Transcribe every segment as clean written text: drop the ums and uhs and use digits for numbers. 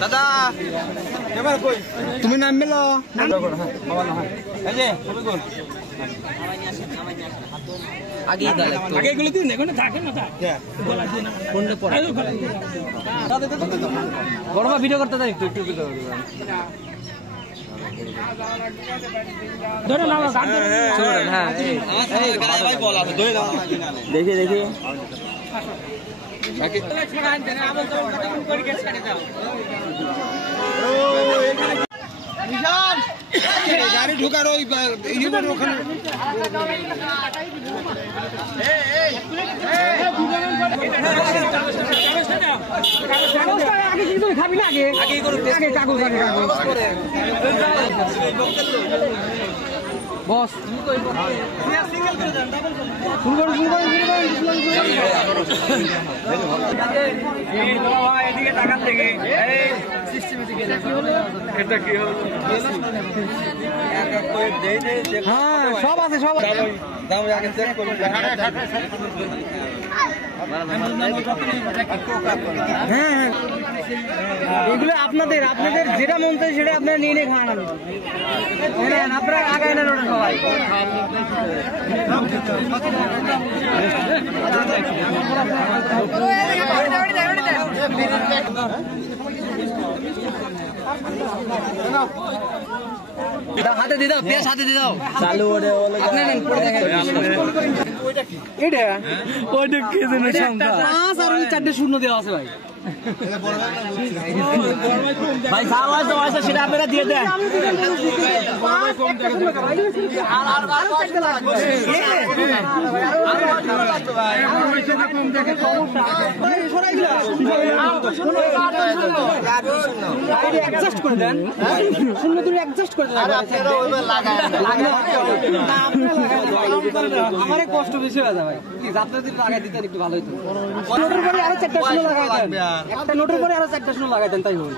দাদা এবার কই তুমি নামবে লো আগে আগে এগুলো দিন এখন থাকে না ফোনটা পড়া বড়মা ভিডিও করতে দেন একটু একটু ধরে নাও হ্যাঁ ভাই বল আছে ধরে নাও দেখি দেখি গাড়ি ঢুকার ওই ওখানে খাবি না আগে আগে কাগজ বস এদিকে টাকার থেকে হ্যাঁ সব আছে সব হ্যাঁ এগুলো আপনাদের আপনাদের যেটা মন চাই সেটা আপনারা নিয়ে নিয়ে খান আপনারা আগায় নেন ওটা সবাই হাতে দিয়ে দাও পেঁয়াজ হাতে দিয়ে দাও চালু আপনি নেন পড়ে দেখেন এটা ওইটা কি জানেন সংখ্যা 5 আর 4 শূন্য দেওয়া আছে ভাই ভাই খাওয়া তো আছে সেটা আপনারা দিয়ে দেন অ্যাডজাস্ট করে দেন শূন্য তুমি অ্যাডজাস্ট করে দেন আমারে কষ্ট বেশি হয়ে যায় ভাই আপনারা যদি লাগাই দিতেন একটু ভালো হতো নোটের পরে আরো 4টা শূন্য লাগাই দেন একটা নোটের পরে আরো 4টা শূন্য লাগাই দেন তাই হবে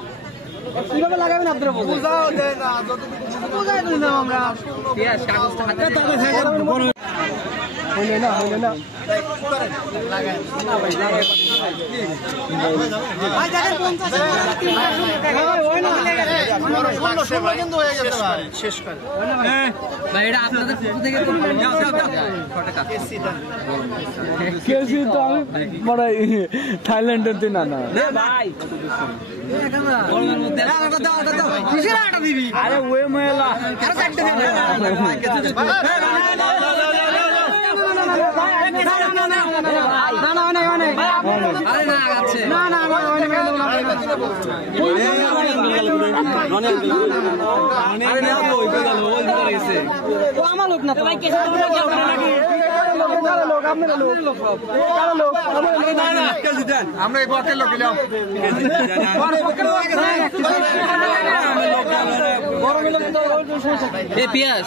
কিভাবে লাগাবেন আপনারা বুঝাও দেন না যতটুকু বুঝাই দিন আমরা পেঁয়াজ কাগজটা হাতে হইলে না লাগাই না ভাই লাগাই ভাই দেখেন 50 ওই না শূন্য কিন্তু হয়ে গেছে ভাই শেষ করে ভাই এটা আপনাদের পক্ষ থেকে কেসি তো আমি বড় থাইল্যান্ডের দিন না ভাই আরে ওই মেলা আমার লোক না আমরা পেঁয়াজ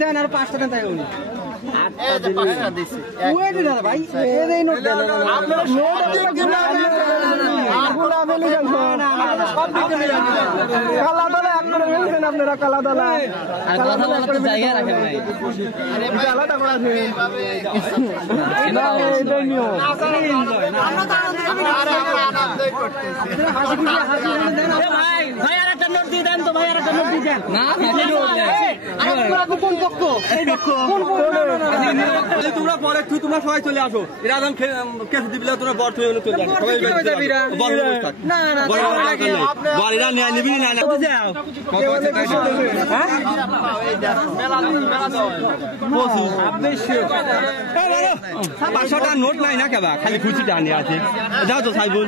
দেন আর 5টা দেন তাই ভাই আপনারা কালা দলা জায়গা রাখেন তোমরা পরে তোমরা সবাই চলে আসো এরা কেসে দিবি তোমরা বর চলে পাঁচশোটা নোট নাই না কেবা খালি খুশিটা আনি আছে যাও তো সাইবুল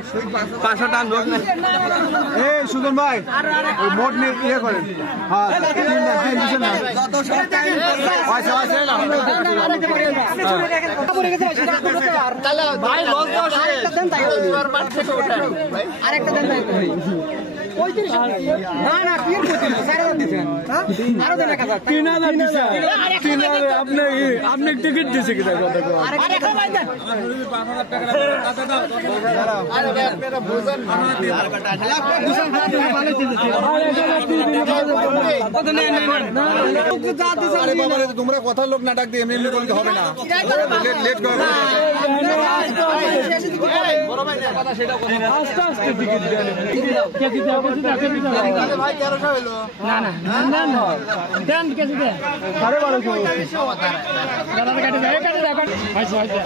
500 টাকা নোট নাই সুজন ভাই নোট নিয়ে ইয়ে করেন না না কি 4,000 দিছেন আরো দেন 1,000 3,000 দিছে 3,000 আপনি টিকিট দিছে কি দেখো আরে ভাই দেন 5,000 টাকা কাটা দাও আরে ভাই আপনারা বুঝেন না আর কাটা ভালো দিতেছে কত নেন না যা দিছে আরে বাবা রে তোমরা কথার লোক নাটক দিয়ে এমনি এমনি করলে হবে না লেট করো বড় ভাই কথা সেটা কথা আস্তে আস্তে টিকিট দেন কে দিতে হবে আরে ভাই 1300 হলো না না না না দেন কে দিতে 1250 দাদা কাটে যায় কাটে যায় আচ্ছা আচ্ছা